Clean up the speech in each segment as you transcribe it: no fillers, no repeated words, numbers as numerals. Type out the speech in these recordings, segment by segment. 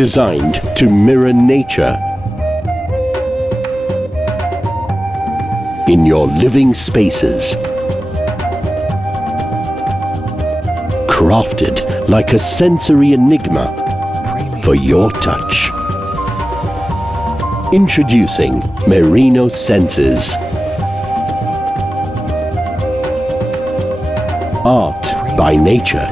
designed to mirror nature in your living spaces. Crafted like a sensory enigma for your touch. Introducing Merino Senses. Art by nature.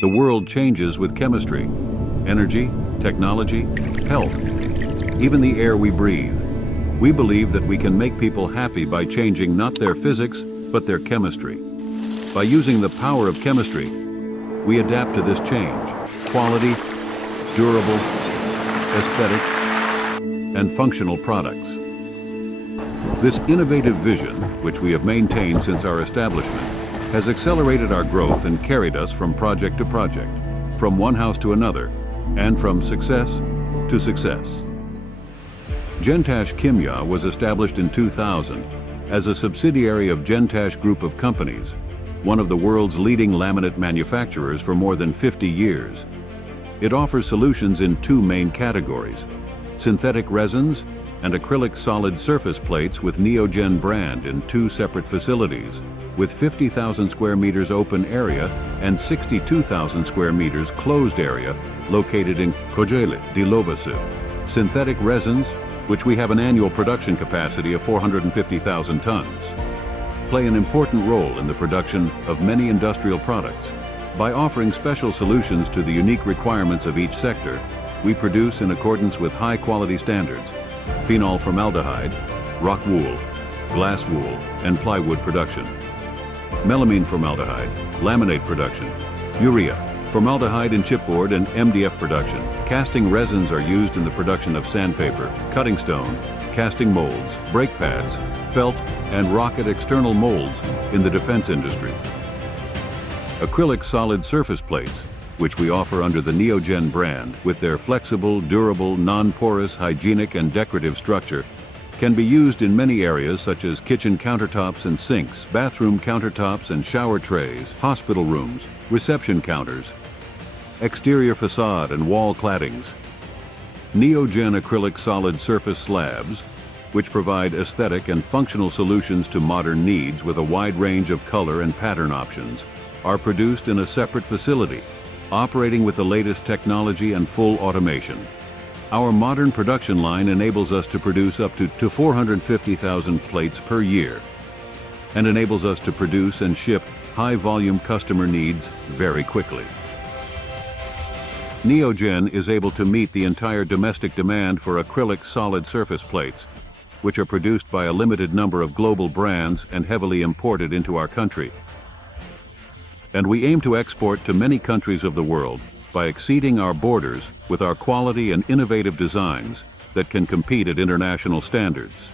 The world changes with chemistry, energy, technology, health, even the air we breathe. We believe that we can make people happy by changing not their physics, but their chemistry. By using the power of chemistry, we adapt to this change. Quality, durable, aesthetic, and functional products. This innovative vision, which we have maintained since our establishment, has accelerated our growth and carried us from project to project, from one house to another, and from success to success. Gentash Kimya was established in 2000 as a subsidiary of Gentash Group of Companies, one of the world's leading laminate manufacturers for more than 50 years. It offers solutions in two main categories: synthetic resins and acrylic solid surface plates with Neogen brand in 2 separate facilities, with 50,000 square meters open area and 62,000 square meters closed area located in Kocaeli, Dilovası. Synthetic resins, which we have an annual production capacity of 450,000 tons, play an important role in the production of many industrial products. By offering special solutions to the unique requirements of each sector, we produce in accordance with high-quality standards: phenol formaldehyde, rock wool, glass wool, and plywood production; melamine formaldehyde, laminate production; urea, formaldehyde in chipboard and MDF production. Casting resins are used in the production of sandpaper, cutting stone, casting molds, brake pads, felt, and rocket external molds in the defense industry. Acrylic solid surface plates, which we offer under the Neogen brand with their flexible, durable, non-porous, hygienic, and decorative structure, can be used in many areas such as kitchen countertops and sinks, bathroom countertops and shower trays, hospital rooms, reception counters, exterior facade and wall claddings. Neogen acrylic solid surface slabs, which provide aesthetic and functional solutions to modern needs with a wide range of color and pattern options, are produced in a separate facility, operating with the latest technology and full automation. Our modern production line enables us to produce up to 450,000 plates per year and enables us to produce and ship high-volume customer needs very quickly. Neogen is able to meet the entire domestic demand for acrylic solid surface plates, which are produced by a limited number of global brands and heavily imported into our country. And we aim to export to many countries of the world by exceeding our borders with our quality and innovative designs that can compete at international standards.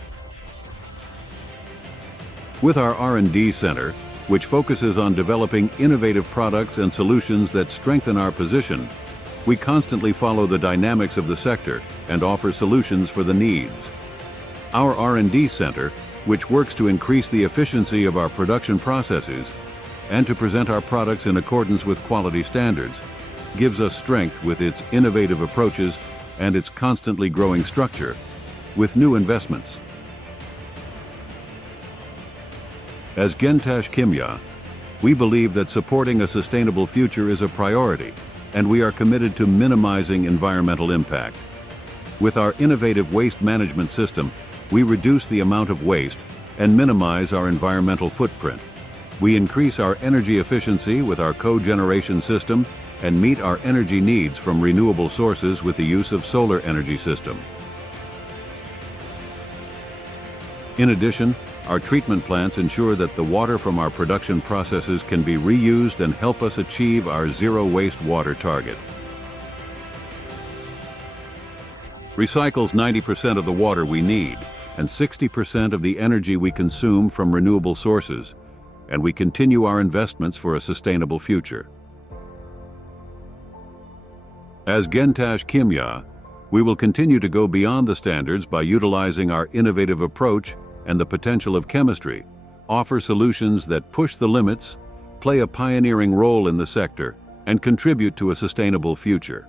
With our R&D center, which focuses on developing innovative products and solutions that strengthen our position, we constantly follow the dynamics of the sector and offer solutions for the needs. Our R&D center, which works to increase the efficiency of our production processes and to present our products in accordance with quality standards, gives us strength with its innovative approaches and its constantly growing structure, with new investments. As Gentash Kimya, we believe that supporting a sustainable future is a priority, and we are committed to minimizing environmental impact. With our innovative waste management system, we reduce the amount of waste and minimize our environmental footprint. We increase our energy efficiency with our cogeneration system and meet our energy needs from renewable sources with the use of solar energy system. In addition, our treatment plants ensure that the water from our production processes can be reused and help us achieve our zero waste water target. Recycles 90% of the water we need and 60% of the energy we consume from renewable sources, and we continue our investments for a sustainable future. As Gentash Kimya, we will continue to go beyond the standards by utilizing our innovative approach and the potential of chemistry, offer solutions that push the limits, play a pioneering role in the sector, and contribute to a sustainable future.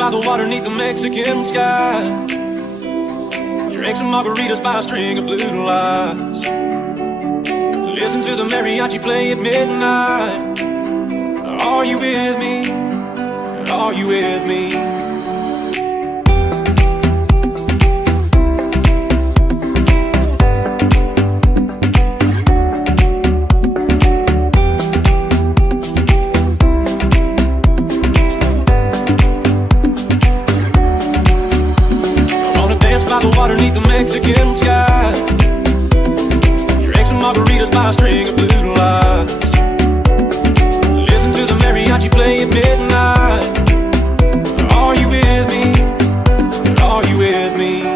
by the water neath the Mexican sky. Drink some margaritas by a string of blue lights. Listen to the mariachi play at midnight. Are you with me? Are you with me? By the water neath the Mexican sky. Drink some margaritas by a string of blue lights. Listen to the mariachi play at midnight. Are you with me? Are you with me?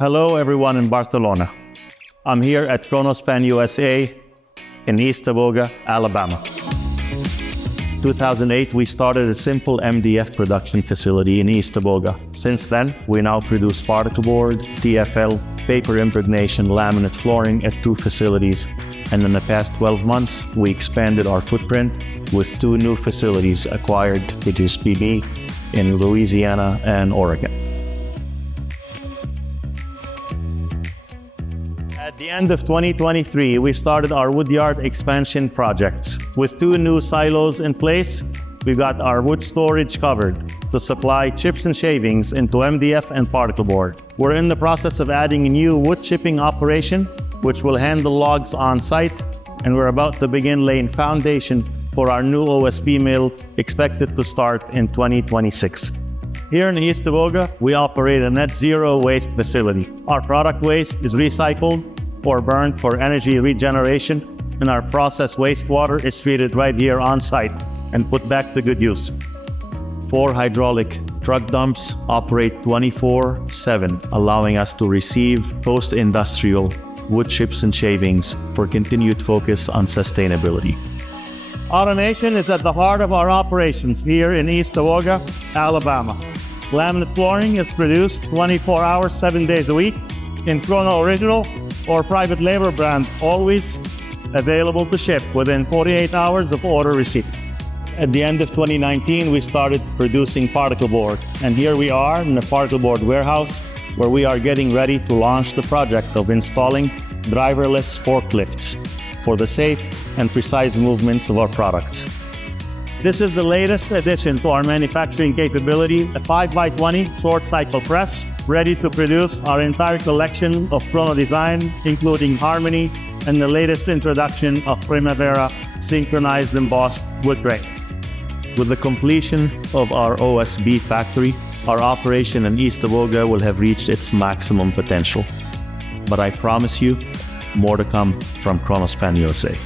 Hello everyone in Barcelona. I'm here at Kronospan USA in East Tavoga, Alabama. 2008, we started a simple MDF production facility in East Tavoga. Since then, we now produce particle board, TFL, paper impregnation, laminate flooring at 2 facilities. And in the past 12 months, we expanded our footprint with 2 new facilities acquired to produce PB in Louisiana and Oregon. At the end of 2023, we started our woodyard expansion projects. With 2 new silos in place, we got our wood storage covered to supply chips and shavings into MDF and particle board. We're in the process of adding a new wood chipping operation, which will handle logs on site, and we're about to begin laying foundation for our new OSB mill, expected to start in 2026. Here in East Tavoga, we operate a net zero waste facility. Our product waste is recycled or burned for energy regeneration, and our processed wastewater is treated right here on site and put back to good use. 4 hydraulic truck dumps operate 24/7, allowing us to receive post-industrial wood chips and shavings for continued focus on sustainability. Automation is at the heart of our operations here in East Tavoga, Alabama. Laminate flooring is produced 24 hours, 7 days a week in Chrono Original or private label brand, always available to ship within 48 hours of order receipt. At the end of 2019, we started producing particle board, and here we are in the particle board warehouse, where we are getting ready to launch the project of installing driverless forklifts for the safe and precise movements of our products. This is the latest addition to our manufacturing capability, a 5x20 short cycle press, ready to produce our entire collection of Chrono design, including Harmony and the latest introduction of Primavera synchronized embossed wood grain. With the completion of our OSB factory, our operation in East Tavoga will have reached its maximum potential. But I promise you, more to come from Kronospan USA.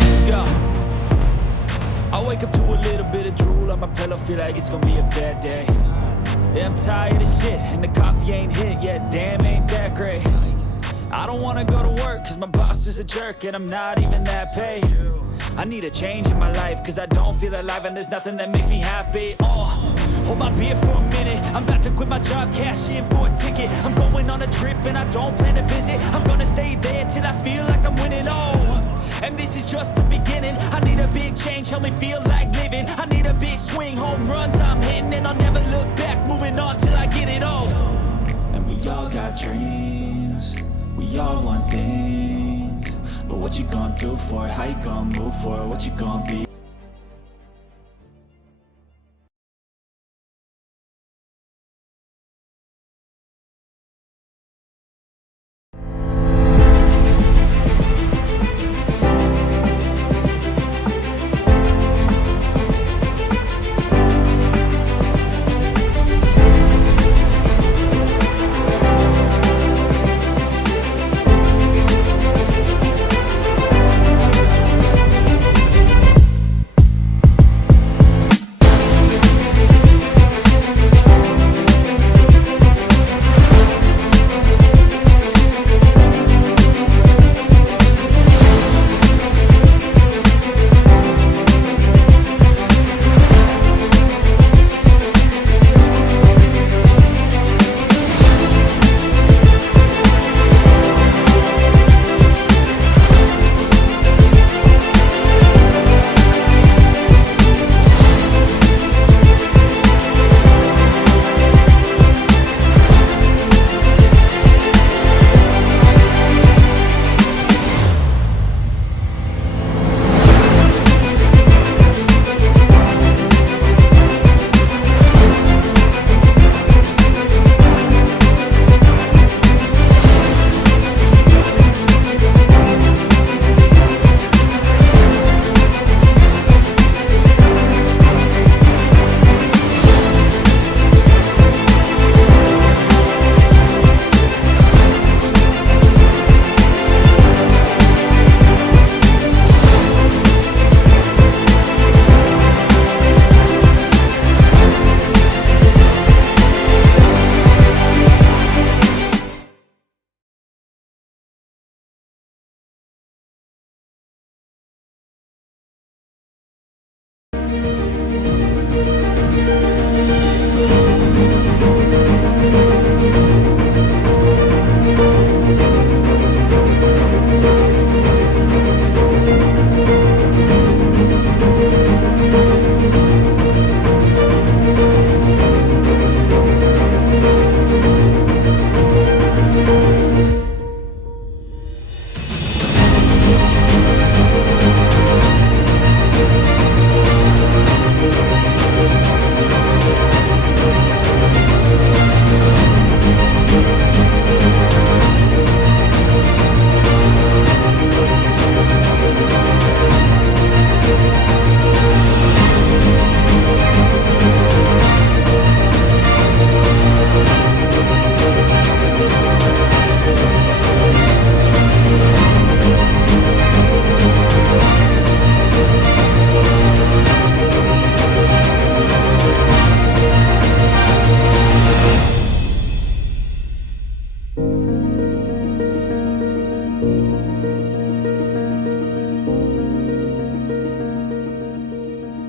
Let's go. I wake up to a little bit of drool on my pillow, feel like it's gonna be a bad day. Yeah, I'm tired of shit, and the coffee ain't hit yet, damn, ain't that great. I don't wanna go to work, cause my boss is a jerk, and I'm not even that paid. I need a change in my life, cause I don't feel alive, and there's nothing that makes me happy. Hold my beer for a minute, I'm about to quit my job, cash in for a ticket. I'm going on a trip, and I don't plan to visit. I'm gonna stay there till I feel like I'm winning, and this is just the beginning. I need a big change, help me feel like living. I need a big swing, home runs I'm hitting, and I'll never look back, moving on till I get it all. And we all got dreams, we all want things, but what you gonna do for it? How you gonna move for it? What you gonna be?